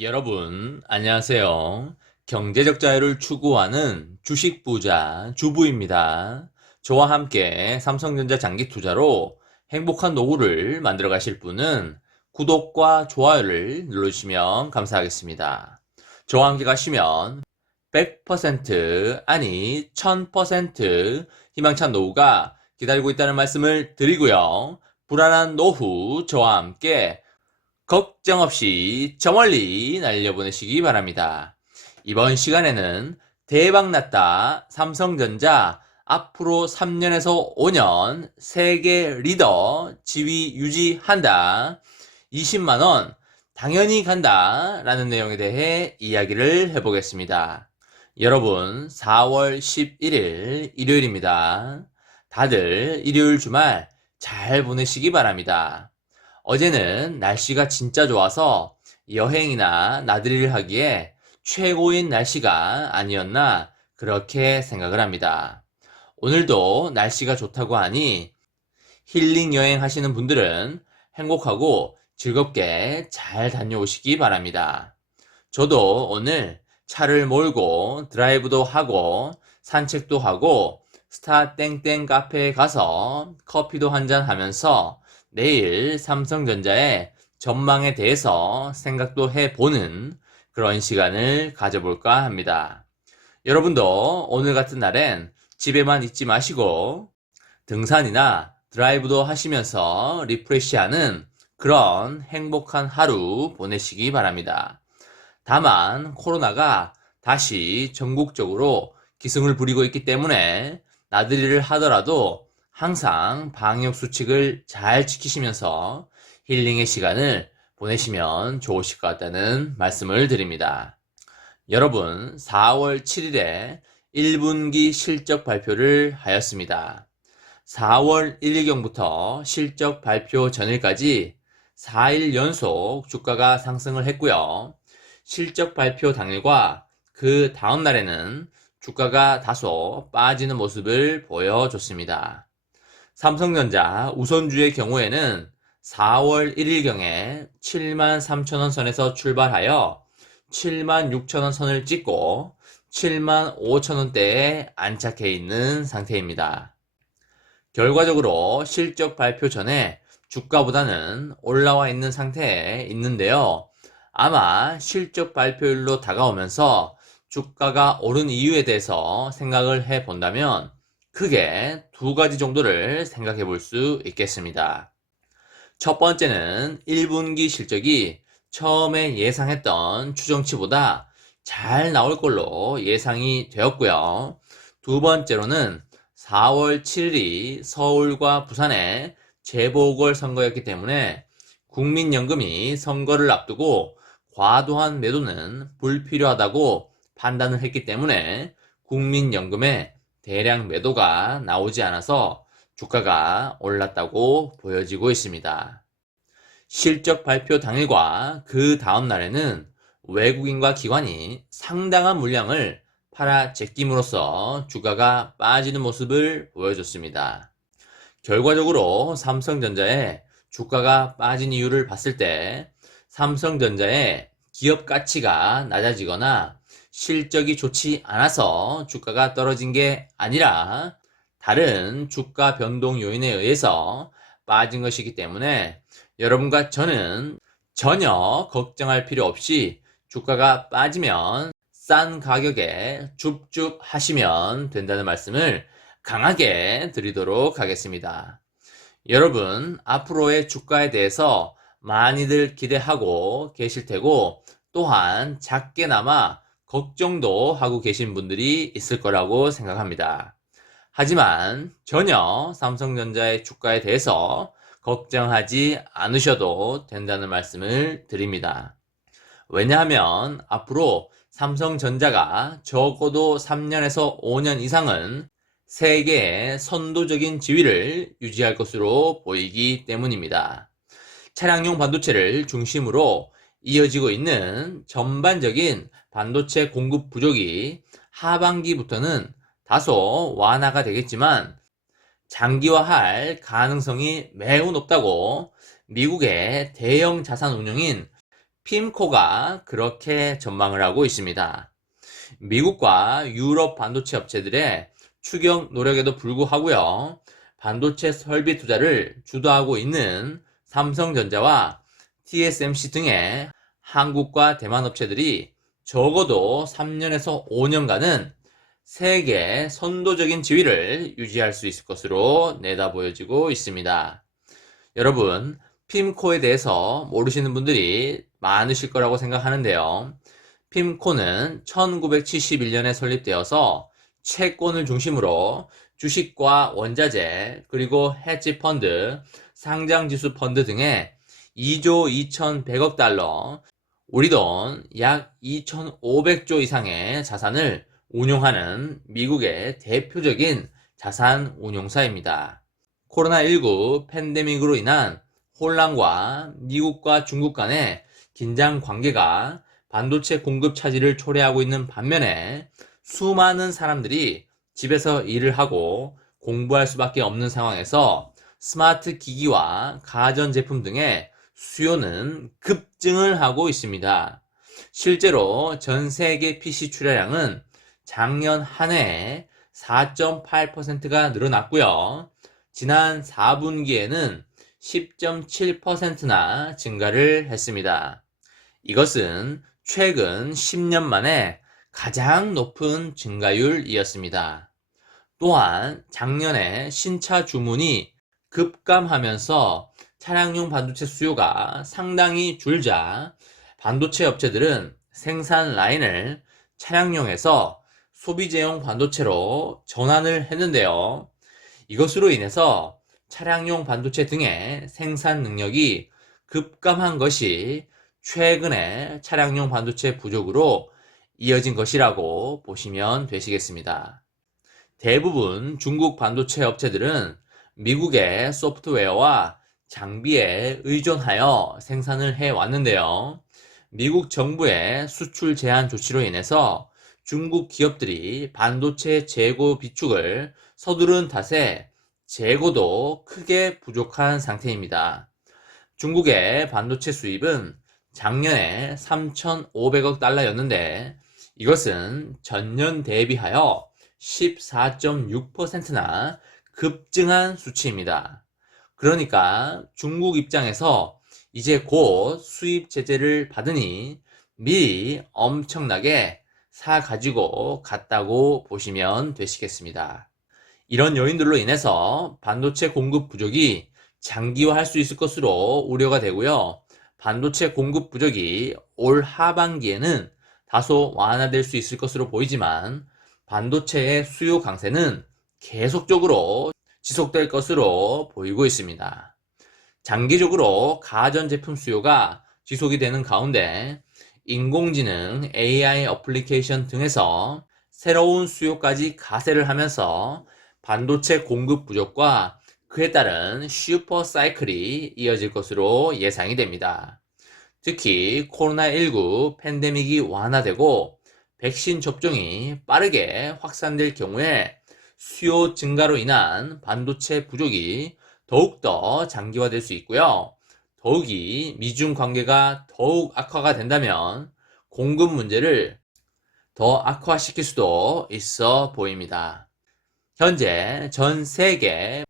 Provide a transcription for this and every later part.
여러분, 안녕하세요. 경제적 자유를 추구하는 주식 부자 주부입니다. 저와 함께 삼성전자 장기 투자로 행복한 노후를 만들어 가실 분은 구독과 좋아요를 눌러주시면 감사하겠습니다. 저와 함께 가시면 100% 아니 1000% 희망찬 노후가 기다리고 있다는 말씀을 드리고요. 불안한 노후 저와 함께 걱정 없이 저 멀리 날려보내시기 바랍니다. 이번 시간에는 대박났다 삼성전자 앞으로 3년에서 5년 세계 리더 지위 유지한다 20만원 당연히 간다 라는 내용에 대해 이야기를 해보겠습니다. 여러분 4월 11일 일요일입니다. 다들 일요일 주말 잘 보내시기 바랍니다. 어제는 날씨가 진짜 좋아서 여행이나 나들이를 하기에 최고인 날씨가 아니었나 그렇게 생각을 합니다. 오늘도 날씨가 좋다고 하니 힐링 여행 하시는 분들은 행복하고 즐겁게 잘 다녀오시기 바랍니다. 저도 오늘 차를 몰고 드라이브도 하고 산책도 하고 스타 땡땡 카페에 가서 커피도 한잔 하면서 내일 삼성전자의 전망에 대해서 생각도 해보는 그런 시간을 가져볼까 합니다. 여러분도 오늘 같은 날엔 집에만 있지 마시고 등산이나 드라이브도 하시면서 리프레시하는 그런 행복한 하루 보내시기 바랍니다. 다만 코로나가 다시 전국적으로 기승을 부리고 있기 때문에 나들이를 하더라도 항상 방역 수칙을 잘 지키시면서 힐링의 시간을 보내시면 좋으실 것 같다는 말씀을 드립니다. 여러분, 4월 7일에 1분기 실적 발표를 하였습니다. 4월 1일경부터 실적 발표 전일까지 4일 연속 주가가 상승을 했고요. 실적 발표 당일과 그 다음 날에는 주가가 다소 빠지는 모습을 보여줬습니다. 삼성전자 우선주의 경우에는 4월 1일경에 7만 3천원 선에서 출발하여 7만 6천원 선을 찍고 7만 5천원대에 안착해 있는 상태입니다. 결과적으로 실적 발표 전에 주가보다는 올라와 있는 상태에 있는데요. 아마 실적 발표일로 다가오면서 주가가 오른 이유에 대해서 생각을 해 본다면 크게 두 가지 정도를 생각해 볼 수 있겠습니다. 첫 번째는 1분기 실적이 처음에 예상했던 추정치보다 잘 나올 걸로 예상이 되었고요. 두 번째로는 4월 7일이 서울과 부산의 재보궐선거였기 때문에 국민연금이 선거를 앞두고 과도한 매도는 불필요하다고 판단을 했기 때문에 국민연금의 대량 매도가 나오지 않아서 주가가 올랐다고 보여지고 있습니다. 실적 발표 당일과 그 다음 날에는 외국인과 기관이 상당한 물량을 팔아 제낌으로써 주가가 빠지는 모습을 보여줬습니다. 결과적으로 삼성전자의 주가가 빠진 이유를 봤을 때 삼성전자의 기업 가치가 낮아지거나 실적이 좋지 않아서 주가가 떨어진 게 아니라 다른 주가 변동 요인에 의해서 빠진 것이기 때문에 여러분과 저는 전혀 걱정할 필요 없이 주가가 빠지면 싼 가격에 줍줍 하시면 된다는 말씀을 강하게 드리도록 하겠습니다. 여러분, 앞으로의 주가에 대해서 많이들 기대하고 계실 테고, 또한 작게나마 걱정도 하고 계신 분들이 있을 거라고 생각합니다. 하지만 전혀 삼성전자의 주가에 대해서 걱정하지 않으셔도 된다는 말씀을 드립니다. 왜냐하면 앞으로 삼성전자가 적어도 3년에서 5년 이상은 세계의 선도적인 지위를 유지할 것으로 보이기 때문입니다. 차량용 반도체를 중심으로 이어지고 있는 전반적인 반도체 공급 부족이 하반기부터는 다소 완화가 되겠지만 장기화할 가능성이 매우 높다고 미국의 대형 자산 운용인 핌코가 그렇게 전망을 하고 있습니다. 미국과 유럽 반도체 업체들의 추경 노력에도 불구하고요. 반도체 설비 투자를 주도하고 있는 삼성전자와 TSMC 등의 한국과 대만 업체들이 적어도 3년에서 5년간은 세계 선도적인 지위를 유지할 수 있을 것으로 내다 보여지고 있습니다. 여러분, 핌코에 대해서 모르시는 분들이 많으실 거라고 생각하는데요. 핌코는 1971년에 설립되어서 채권을 중심으로 주식과 원자재, 그리고 헤지 펀드, 상장지수 펀드 등의 2조 2,100억 달러, 우리 돈 약 2,500조 이상의 자산을 운용하는 미국의 대표적인 자산 운용사입니다. 코로나19 팬데믹으로 인한 혼란과 미국과 중국 간의 긴장 관계가 반도체 공급 차질을 초래하고 있는 반면에 수많은 사람들이 집에서 일을 하고 공부할 수밖에 없는 상황에서 스마트 기기와 가전제품 등의 수요는 급증을 하고 있습니다. 실제로 전 세계 PC 출하량은 작년 한 해에 4.8%가 늘어났고요. 지난 4분기에는 10.7%나 증가를 했습니다. 이것은 최근 10년 만에 가장 높은 증가율이었습니다. 또한 작년에 신차 주문이 급감하면서 차량용 반도체 수요가 상당히 줄자 반도체 업체들은 생산 라인을 차량용에서 소비재용 반도체로 전환을 했는데요. 이것으로 인해서 차량용 반도체 등의 생산 능력이 급감한 것이 최근에 차량용 반도체 부족으로 이어진 것이라고 보시면 되시겠습니다. 대부분 중국 반도체 업체들은 미국의 소프트웨어와 장비에 의존하여 생산을 해 왔는데요. 미국 정부의 수출 제한 조치로 인해서 중국 기업들이 반도체 재고 비축을 서두른 탓에 재고도 크게 부족한 상태입니다. 중국의 반도체 수입은 작년에 3,500억 달러였는데 이것은 전년 대비하여 14.6%나 급증한 수치입니다. 그러니까 중국 입장에서 이제 곧 수입 제재를 받으니 미리 엄청나게 사 가지고 갔다고 보시면 되시겠습니다. 이런 요인들로 인해서 반도체 공급 부족이 장기화할 수 있을 것으로 우려가 되고요. 반도체 공급 부족이 올 하반기에는 다소 완화될 수 있을 것으로 보이지만 반도체의 수요 강세는 계속적으로 지속될 것으로 보이고 있습니다. 장기적으로 가전제품 수요가 지속이 되는 가운데 인공지능, AI 어플리케이션 등에서 새로운 수요까지 가세를 하면서 반도체 공급 부족과 그에 따른 슈퍼 사이클이 이어질 것으로 예상이 됩니다. 특히 코로나19 팬데믹이 완화되고 백신 접종이 빠르게 확산될 경우에 수요 증가로 인한 반도체 부족이 더욱더 장기화될 수 있고요. 더욱이 미중 관계가 더욱 악화가 된다면 공급 문제를 더 악화시킬 수도 있어 보입니다. 현재 전 세계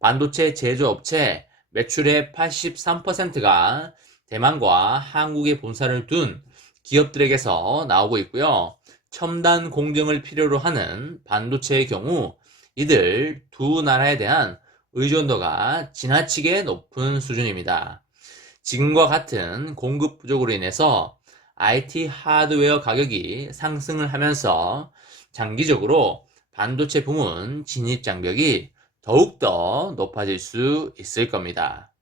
반도체 제조업체 매출의 83%가 대만과 한국에 본사를 둔 기업들에게서 나오고 있고요. 첨단 공정을 필요로 하는 반도체의 경우 이들 두 나라에 대한 의존도가 지나치게 높은 수준입니다. 지금과 같은 공급 부족으로 인해서 IT 하드웨어 가격이 상승을 하면서 장기적으로 반도체 부문 진입 장벽이 더욱더 높아질 수 있을 겁니다.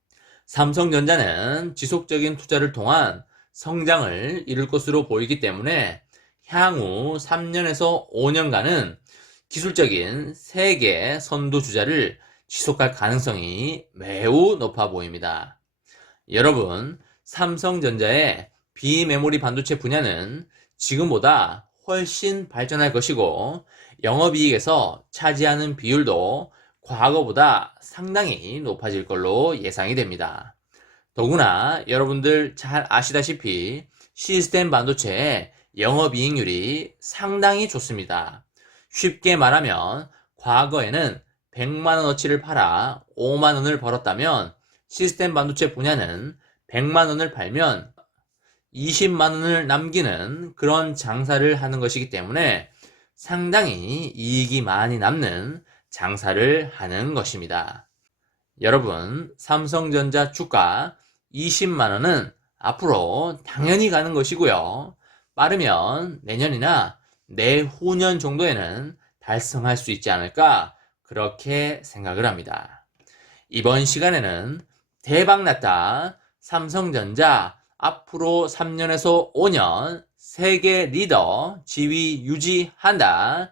삼성전자는 지속적인 투자를 통한 성장을 이룰 것으로 보이기 때문에 향후 3년에서 5년간은 기술적인 세계 선두 주자를 지속할 가능성이 매우 높아 보입니다. 여러분, 삼성전자의 비메모리 반도체 분야는 지금보다 훨씬 발전할 것이고 영업이익에서 차지하는 비율도 과거보다 상당히 높아질 걸로 예상이 됩니다. 더구나 여러분들 잘 아시다시피 시스템 반도체의 영업이익률이 상당히 좋습니다. 쉽게 말하면 과거에는 100만원어치를 팔아 5만원을 벌었다면 시스템 반도체 분야는 100만원을 팔면 20만원을 남기는 그런 장사를 하는 것이기 때문에 상당히 이익이 많이 남는 장사를 하는 것입니다. 여러분, 삼성전자 주가 20만원은 앞으로 당연히 가는 것이고요. 빠르면 내년이나 내후년 정도에는 달성할 수 있지 않을까 그렇게 생각을 합니다. 이번 시간에는 대박났다 삼성전자 앞으로 3년에서 5년 세계 리더 지위 유지한다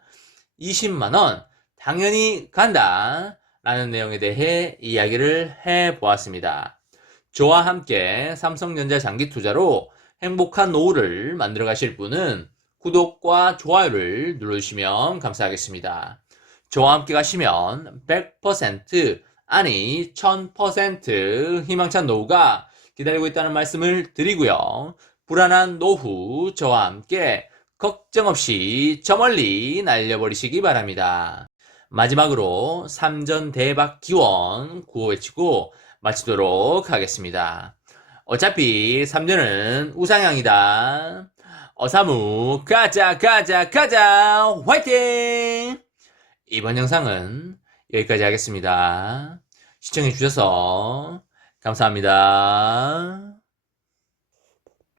20만원 당연히 간다 라는 내용에 대해 이야기를 해 보았습니다. 저와 함께 삼성전자 장기 투자로 행복한 노후를 만들어 가실 분은 구독과 좋아요를 눌러주시면 감사하겠습니다. 저와 함께 가시면 100% 아니 1000% 희망찬 노후가 기다리고 있다는 말씀을 드리고요. 불안한 노후 저와 함께 걱정 없이 저 멀리 날려버리시기 바랍니다. 마지막으로 3전 대박 기원 구호 외치고 마치도록 하겠습니다. 어차피 3전은 우상향이다. 어사무 가자 가자 가자 화이팅! 이번 영상은 여기까지 하겠습니다. 시청해 주셔서 감사합니다.